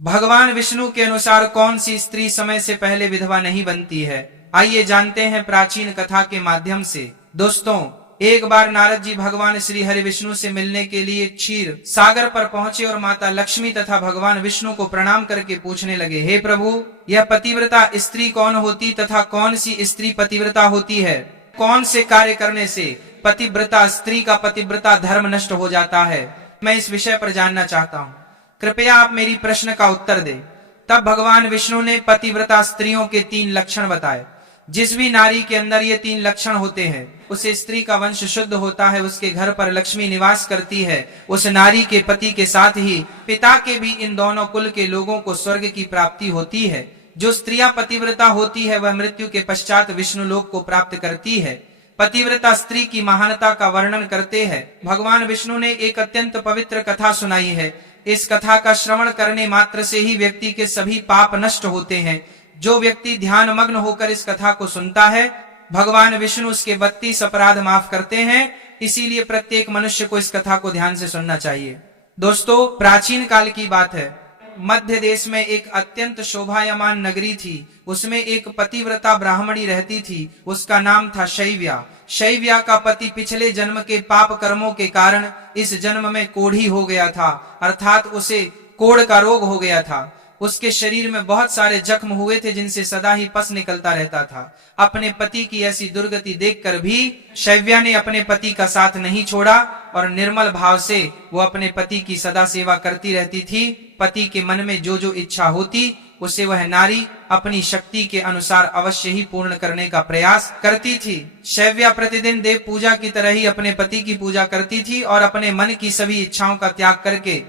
भगवान विष्णु के अनुसार कौन सी स्त्री समय से पहले विधवा नहीं बनती है? आइए जानते हैं प्राचीन कथा के माध्यम से। दोस्तों, एक बार नारद जी भगवान श्री हरि विष्णु से मिलने के लिए क्षीर सागर पर पहुंचे और माता लक्ष्मी तथा भगवान विष्णु को प्रणाम करके पूछने लगे, हे प्रभु, यह पतिव्रता स्त्री कौन होती तथा कौन सी स्त्री पतिव्रता होती है? कौन से कार्य करने से पतिव्रता स्त्री का पतिव्रता धर्म नष्ट हो जाता है? मैं इस विषय पर जानना चाहता हूँ, कृपया आप मेरी प्रश्न का उत्तर दें। तब भगवान विष्णु ने पतिव्रता स्त्रियों के 3 लक्षण बताए। जिस भी नारी के अंदर ये 3 लक्षण होते हैं, उसे स्त्री का वंश शुद्ध होता है, उसके घर पर लक्ष्मी निवास करती है, उस नारी के पति के साथ ही पिता के भी इन दोनों कुल के लोगों को स्वर्ग की प्राप्ति होती है। जो स्त्रियां पतिव्रता होती है वह मृत्यु के पश्चात विष्णु लोक को प्राप्त करती है। पतिव्रता स्त्री की महानता का वर्णन करते हैं भगवान विष्णु ने एक अत्यंत पवित्र कथा सुनाई है। इस कथा का श्रवण करने मात्र से ही व्यक्ति के सभी पाप नष्ट होते हैं। जो व्यक्ति ध्यान मग्न होकर इस कथा को सुनता है, भगवान विष्णु उसके 32 अपराध माफ करते हैं। इसीलिए प्रत्येक मनुष्य को इस कथा को ध्यान से सुनना चाहिए। दोस्तों, प्राचीन काल की बात है। मध्य देश में एक अत्यंत शोभायमान नगरी थी। उसमें एक पतिव्रता ब्राह्मणी रहती थी। उसका नाम था शैव्या। शैव्या का पति पिछले जन्म के पाप कर्मों के कारण इस जन्म में कोढ़ी हो गया था, अर्थात उसे कोढ़ का रोग हो गया था। उसके शरीर में बहुत सारे जख्म हुए थे जिनसे सदा ही पस निकलता रहता था। अपने पति की ऐसी दुर्गति देखकर भी शैव्या ने अपने पति का साथ नहीं छोड़ा और निर्मल भाव से वो अपने पति की सदा सेवा करती रहती थी। पति के मन में जो जो इच्छा होती उसे वह नारी अपनी शक्ति के अनुसार अवश्य ही पूर्ण करने का प्रयास करती थी। शैव्या प्रतिदिन देव पूजा की तरह ही अपने पति की पूजा करती थी और अपने मन की सभी इच्छाओं का त्याग करके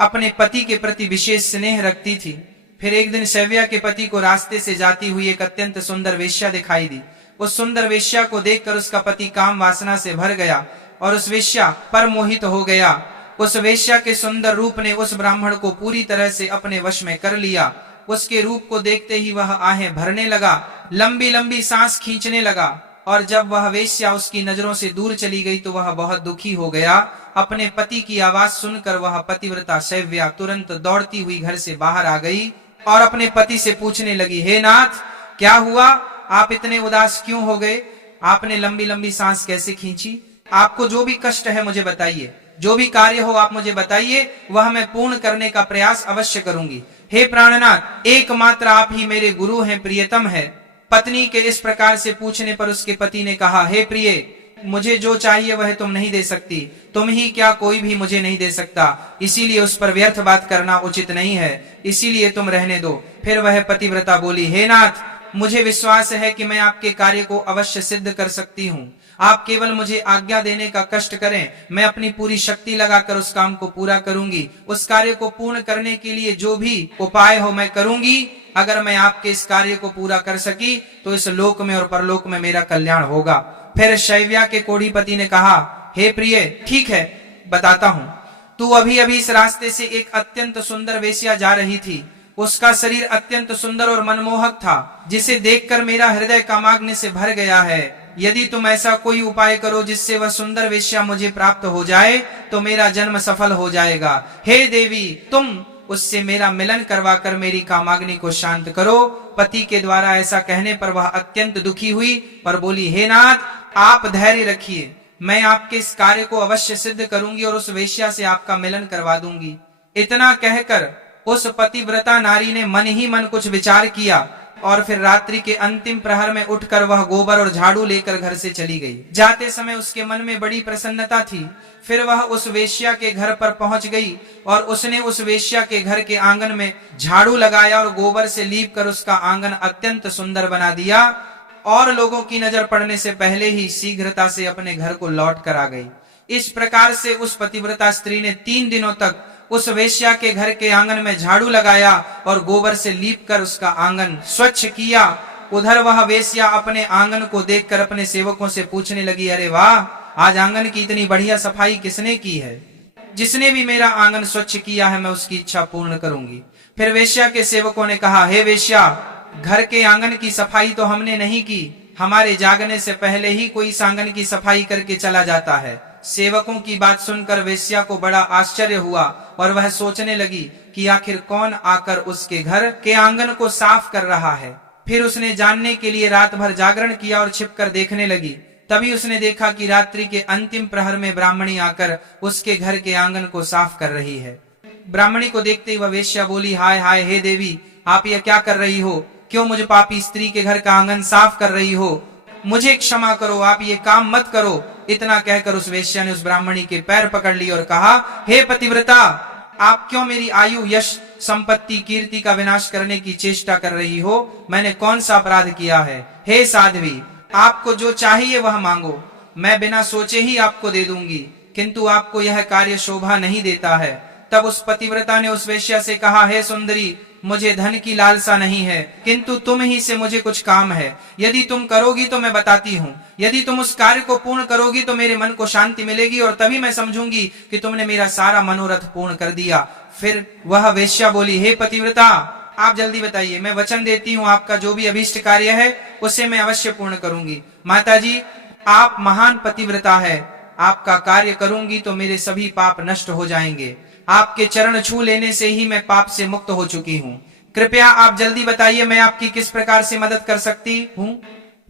अपने पति के प्रति विशेष स्नेह रखती थी। फिर एक दिन शैव्या के पति को रास्ते से जाती हुई एक अत्यंत सुंदर वेश्या दिखाई दी। उस सुंदर वेश्या को देखकर उसका पति काम वासना से भर गया और उस वेश्या पर मोहित हो गया। उस वेश्या के सुंदर रूप ने उस ब्राह्मण को पूरी तरह से अपने वश में कर लिया। उसके रूप को देखते ही वह आहें भरने लगा, लंबी लंबी सांस खींचने लगा और जब वह वेश्या उसकी नजरों से दूर चली गई तो वह बहुत दुखी हो गया। अपने पति की आवाज सुनकर वह पतिव्रता शैव्या तुरंत दौड़ती हुई घर से बाहर आ गई और अपने पति से पूछने लगी, हे नाथ, क्या हुआ? आप इतने उदास क्यों हो गए? आपने लंबी लंबी सांस कैसे खींची? आपको जो भी कष्ट है मुझे बताइए, जो भी कार्य हो आप मुझे बताइए, वह मैं पूर्ण करने का प्रयास अवश्य करूंगी। हे प्राणनाथ, एकमात्र आप ही मेरे गुरु हैं, प्रियतम है। पत्नी के इस प्रकार से पूछने पर उसके पति ने कहा, हे प्रिय, मुझे जो चाहिए वह तुम नहीं दे सकती, तुम ही क्या कोई भी मुझे नहीं दे सकता, इसीलिए उस पर व्यर्थ बात करना उचित नहीं है, इसीलिए तुम रहने दो। फिर वह पतिव्रता बोली, हे नाथ, मुझे विश्वास है कि मैं आपके कार्य को अवश्य सिद्ध कर सकती हूँ। आप केवल मुझे आज्ञा देने का कष्ट करें, मैं अपनी पूरी शक्ति लगाकर उस काम को पूरा करूंगी। उस कार्य को पूर्ण करने के लिए जो भी उपाय हो मैं करूंगी। अगर मैं आपके इस कार्य को पूरा कर सकी तो इस लोक में और परलोक में मेरा कल्याण होगा। फिर शैव्या के कोढ़ीपति ने कहा, हे प्रिय, ठीक है, बताता हूँ। तू अभी अभी इस रास्ते से एक अत्यंत सुंदर वेश्या जा रही थी। उसका शरीर अत्यंत सुंदर और मनमोहक था, जिसे देखकर मेरा हृदय कामाग्नि से भर गया है। यदि तुम ऐसा कोई उपाय करो जिससे वह सुंदर वेश्या मुझे प्राप्त हो जाए तो मेरा जन्म सफल हो जाएगा। हे देवी, तुम उससे मेरा मिलन करवाकर मेरी कामाग्नि को शांत करो। पति के द्वारा ऐसा कहने पर वह अत्यंत दुखी हुई पर बोली, हे नाथ, आप धैर्य रखिए, मैं आपके इस कार्य को अवश्य सिद्ध करूंगी और उस वेश्या से आपका मिलन करवा दूंगी। इतना कहकर उस पतिव्रता नारी ने मन ही मन कुछ विचार किया और फिर रात्रि के अंतिम प्रहर में उठकर वह गोबर और झाड़ू लेकर घर से चली गई। जाते समय उसके मन में बड़ी प्रसन्नता थी। फिर वह उस वेश्या के घर पर पहुंच गई और उसने उस वेश्या के घर के आंगन में झाड़ू लगाया और गोबर से लीप कर उसका आंगन अत्यंत सुंदर बना दिया और लोगों की नजर पड़ने से पहले ही शीघ्रता से अपने घर को लौट कर आ गई। इस प्रकार से उस पतिव्रता स्त्री ने 3 दिनों तक उस वेश्या के घर के आंगन में झाड़ू लगाया और गोबर से लीप कर उसका आंगन स्वच्छ किया। उधर वह वेश्या अपने आंगन को देखकर अपने सेवकों से पूछने लगी, अरे वाह, आज आंगन की इतनी बढ़िया सफाई किसने की है? जिसने भी मेरा आंगन स्वच्छ किया है मैं उसकी इच्छा पूर्ण करूंगी। फिर वेश्या के सेवकों ने कहा, हे वेश्या, घर के आंगन की सफाई तो हमने नहीं की, हमारे जागने से पहले ही कोई इस आंगन की सफाई करके चला जाता है। सेवकों की बात सुनकर वेश्या को बड़ा आश्चर्य हुआ और वह सोचने लगी कि आखिर कौन आकर उसके घर के आंगन को साफ कर रहा है। फिर उसने जानने के लिए रात भर जागरण किया और छिपकर देखने लगी। तभी उसने देखा कि रात्रि के अंतिम प्रहर में ब्राह्मणी आकर उसके घर के आंगन को साफ कर रही है। ब्राह्मणी को देखते ही वह वेश्या बोली, हाय हाय, हे देवी, आप यह क्या कर रही हो? क्यों मुझ पापी स्त्री के घर का आंगन साफ कर रही हो? मुझे क्षमा करो, आप ये काम मत करो। इतना कहकर उस वेश्या ने उस ब्राह्मणी के पैर पकड़ लिए और कहा, हे पतिव्रता, आप क्यों मेरी आयु, यश, संपत्ति, कीर्ति का विनाश करने की चेष्टा कर रही हो? मैंने कौन सा अपराध किया है? हे साध्वी, आपको जो चाहिए वह मांगो, मैं बिना सोचे ही आपको दे दूंगी, किंतु आपको यह कार्य शोभा नहीं देता है। तब उस पतिव्रता ने उस वेश्या से कहा, हे सुंदरी, मुझे धन की लालसा नहीं है, किंतु तुम ही से मुझे कुछ काम है। यदि तुम करोगी तो मैं बताती हूँ। यदि तुम उस कार्य को पूर्ण करोगी तो मेरे मन को शांति मिलेगी और तभी मैं समझूंगी कि तुमने मेरा सारा मनोरथ पूर्ण कर दिया। फिर वह वेश्या बोली, हे पतिव्रता, आप जल्दी बताइए, मैं वचन देती हूँ आपका जो भी अभीष्ट कार्य है उसे मैं अवश्य पूर्ण करूंगी। माताजी, आप महान पतिव्रता है, आपका कार्य करूंगी तो मेरे सभी पाप नष्ट हो जाएंगे। आपके चरण छू लेने से ही मैं पाप से मुक्त हो चुकी हूँ। कृपया आप जल्दी बताइए मैं आपकी किस प्रकार से मदद कर सकती हूँ।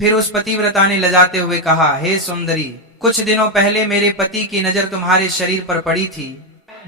फिर उस पतिव्रता ने लजाते हुए कहा, हे सुंदरी, कुछ दिनों पहले मेरे पति की नजर तुम्हारे शरीर पर पड़ी थी,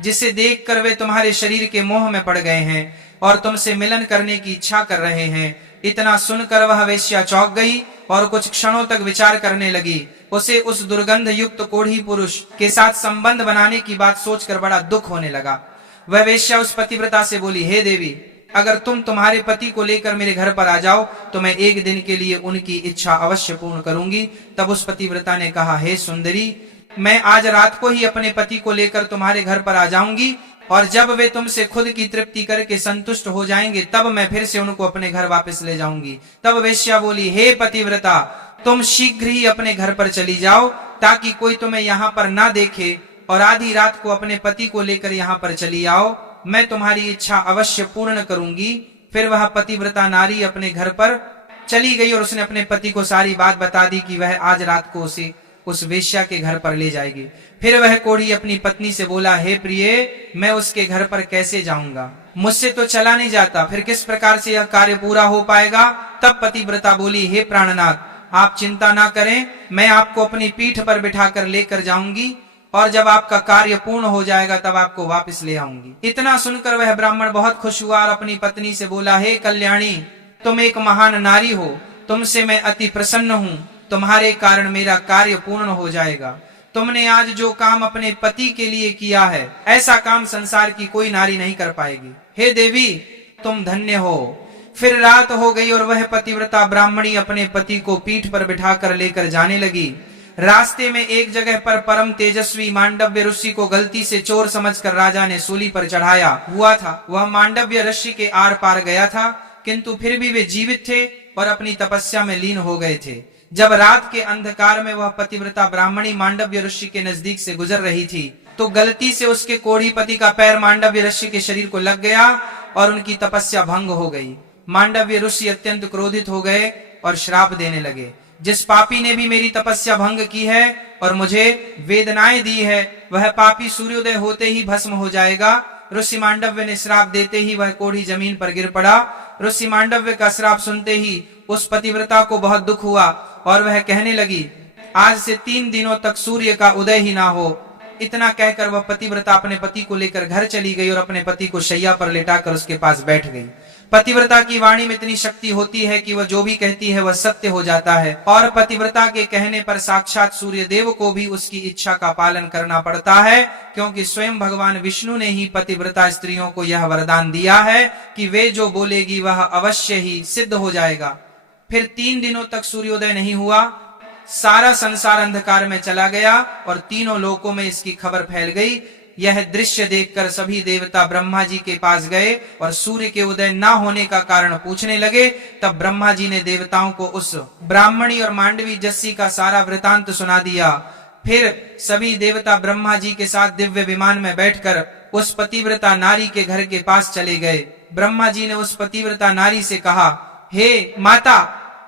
जिसे देखकर वे तुम्हारे शरीर के मोह में पड़ गए हैं और तुमसे मिलन करने की इच्छा कर रहे हैं। इतना सुनकर वह वेश्या चौंक गई और कुछ क्षणों तक विचार करने लगी। उसे उस दुर्गंध युक्त कोढ़ी पुरुष के साथ संबंध बनाने की बात सोचकर बड़ा दुख होने लगा। वह वेश्या उस पतिव्रता से बोली, हे देवी, अगर तुम तुम्हारे पति को लेकर मेरे घर पर आ जाओ तो मैं एक दिन के लिए उनकी इच्छा अवश्य पूर्ण करूंगी। तब उस पतिव्रता ने कहा, हे सुंदरी, मैं आज रात को ही अपने पति को लेकर तुम्हारे घर पर आ जाऊंगी और जब वे तुमसे खुद की तृप्ति करके संतुष्ट हो जाएंगे तब मैं फिर से उनको अपने घर वापस ले जाऊंगी। तब वेश्या बोली, हे पतिव्रता, तुम शीघ्र ही अपने घर पर चली जाओ ताकि कोई तुम्हें यहाँ पर ना देखे और आधी रात को अपने पति को लेकर यहाँ पर चली आओ, मैं तुम्हारी इच्छा अवश्य पूर्ण करूंगी। फिर वह पतिव्रता नारी अपने घर पर चली गई और उसने अपने पति को सारी बात बता दी कि वह आज रात को उसे उस वेश्या के घर पर ले जाएगी। फिर वह कोढ़ी अपनी पत्नी से बोला, हे प्रिय, मैं उसके घर पर कैसे जाऊंगा? मुझसे तो चला नहीं जाता, फिर किस प्रकार से यह कार्य पूरा हो पाएगा? तब पतिव्रता बोली, हे प्राणनाथ, आप चिंता ना करें, मैं आपको अपनी पीठ पर बिठाकर लेकर जाऊंगी और जब आपका कार्य पूर्ण हो जाएगा तब आपको वापस ले आऊंगी। इतना सुनकर वह ब्राह्मण बहुत खुश हुआ और अपनी पत्नी से बोला, हे कल्याणी, तुम एक महान नारी हो, तुमसे मैं अति प्रसन्न हूँ, तुम्हारे कारण मेरा कार्य पूर्ण हो जाएगा। तुमने आज जो काम अपने पति के लिए किया है ऐसा काम संसार की कोई नारी नहीं कर पाएगी। हे देवी, तुम धन्य हो। फिर रात हो गई और वह पतिव्रता ब्राह्मणी अपने पति को पीठ पर बिठाकर लेकर जाने लगी। रास्ते में एक जगह पर परम तेजस्वी मांडव्य ऋषि को गलती से चोर समझकर राजा ने सूली पर चढ़ाया हुआ था। वह मांडव्य ऋषि के आर पार गया था, किंतु फिर भी वे जीवित थे और अपनी तपस्या में लीन हो गए थे। जब रात के अंधकार में वह पतिव्रता ब्राह्मणी मांडव्य ऋषि के नजदीक से गुजर रही थी तो गलती से उसके कोढ़ी पति का पैर मांडव्य ऋषि के शरीर को लग गया और उनकी तपस्या भंग हो गई। मांडव्य ऋषि अत्यंत क्रोधित हो गए और श्राप देने लगे, जिस पापी ने भी मेरी तपस्या भंग की है और मुझे वेदनाएं दी है वह पापी सूर्योदय होते ही भस्म हो जाएगा। ऋषि मांडव्य ने श्राप देते ही वह कोढ़ी जमीन पर गिर पड़ा। ऋषि मांडव्य का श्राप सुनते ही उस पतिव्रता को बहुत दुख हुआ और वह कहने लगी, आज से 3 दिनों तक सूर्य का उदय ही ना हो। इतना कहकर वह पतिव्रता अपने पति को लेकर घर चली गई और अपने पति को शैया पर लेटाकर उसके पास बैठ गई। पतिव्रता की वाणी में इतनी शक्ति होती है कि वह जो भी कहती है वह सत्य हो जाता है और पतिव्रता के कहने पर साक्षात सूर्य देव को भी उसकी इच्छा का पालन करना पड़ता है, क्योंकि स्वयं भगवान विष्णु ने ही पतिव्रता स्त्रियों को यह वरदान दिया है कि वे जो बोलेगी वह अवश्य ही सिद्ध हो जाएगा। फिर 3 दिनों तक सूर्योदय नहीं हुआ। सारा संसार अंधकार में चला गया और तीनों लोकों में इसकी खबर फैल गई। यह दृश्य देखकर सभी देवता ब्रह्मा जी के पास गए और सूर्य के उदय न होने का कारण पूछने लगे। तब ब्रह्मा जी ने देवताओं को उस ब्राह्मणी और मांडवी जस्सी का सारा वृतांत सुना दिया। फिर सभी देवता ब्रह्मा जी के साथ दिव्य विमान में बैठकर उस पतिव्रता नारी के घर के पास चले गए। ब्रह्मा जी ने उस पतिव्रता नारी से कहा, हे माता,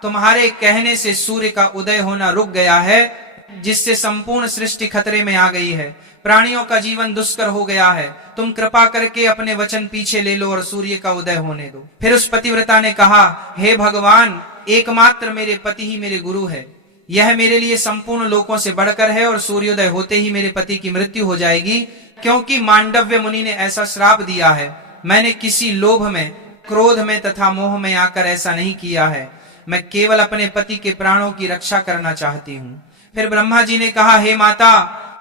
तुम्हारे कहने से सूर्य का उदय होना रुक गया है। जिससे संपूर्ण सृष्टि खतरे में आ गई है। प्राणियों का जीवन दुष्कर हो गया है। तुम कृपा करके अपने वचन पीछे ले लो और सूर्य का उदय होने दो। फिर उस पतिव्रता ने कहा, हे भगवान, एकमात्र मेरे पति ही मेरे गुरु है। यह मेरे लिए संपूर्ण लोकों से बढ़कर है और सूर्योदय होते ही मेरे पति की मृत्यु हो जाएगी, क्योंकि मांडव्य मुनि ने ऐसा श्राप दिया है। मैंने किसी लोभ में, क्रोध में तथा मोह में आकर ऐसा नहीं किया है। मैं केवल अपने पति के प्राणों की रक्षा करना चाहती हूँ। फिर ब्रह्मा जी ने कहा, हे माता,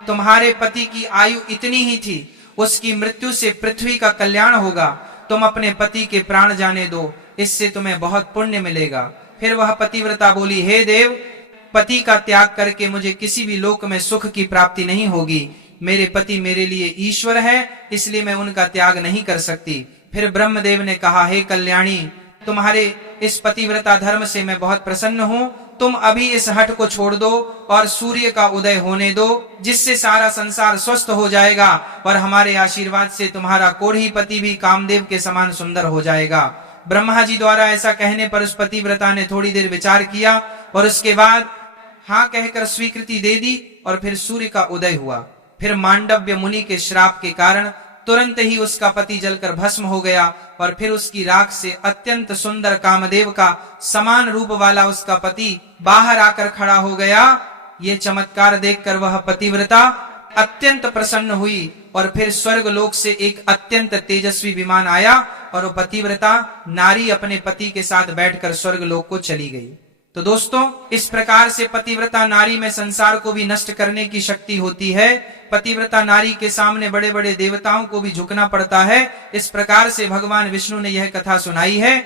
तुम्हारे पति की आयु इतनी ही थी, उसकी मृत्यु से पृथ्वी का कल्याण होगा। तुम अपने पति के प्राण जाने दो, इससे तुम्हें बहुत पुण्य मिलेगा। फिर वह पतिव्रता बोली, हे देव, पति का त्याग करके मुझे किसी भी लोक में सुख की प्राप्ति नहीं होगी। मेरे पति मेरे लिए ईश्वर है, इसलिए मैं उनका त्याग नहीं कर सकती। फिर ब्रह्मदेव ने कहा, हे कल्याणी, तुम्हारे इस पतिव्रता धर्म से मैं बहुत प्रसन्न हूँ। तुम अभी इस हठ को छोड़ दो और सूर्य का उदय होने दो, जिससे सारा संसार स्वस्थ हो जाएगा और हमारे आशीर्वाद से तुम्हारा कोढ़ी पति भी कामदेव के समान सुंदर हो जाएगा। ब्रह्मा जी द्वारा ऐसा कहने पर उस पतिव्रता ने थोड़ी देर विचार किया और उसके बाद हाँ कहकर स्वीकृति दे दी और फिर सूर्य का उदय हुआ। फिर मांडव्य मुनि के श्राप के कारण तुरंत ही उसका पति जलकर भस्म हो गया और फिर उसकी राख से अत्यंत सुंदर कामदेव का समान रूप वाला उसका पति बाहर आकर खड़ा हो गया। ये चमत्कार देखकर वह पतिव्रता अत्यंत प्रसन्न हुई और फिर स्वर्ग लोक से एक अत्यंत तेजस्वी विमान आया और वो पतिव्रता नारी अपने पति के साथ बैठकर स्वर्ग लोक को चली गई। तो दोस्तों, इस प्रकार से पतिव्रता नारी में संसार को भी नष्ट करने की शक्ति होती है। पतिव्रता नारी के सामने बड़े बड़े देवताओं को भी झुकना पड़ता है। इस प्रकार से भगवान विष्णु ने यह कथा सुनाई है।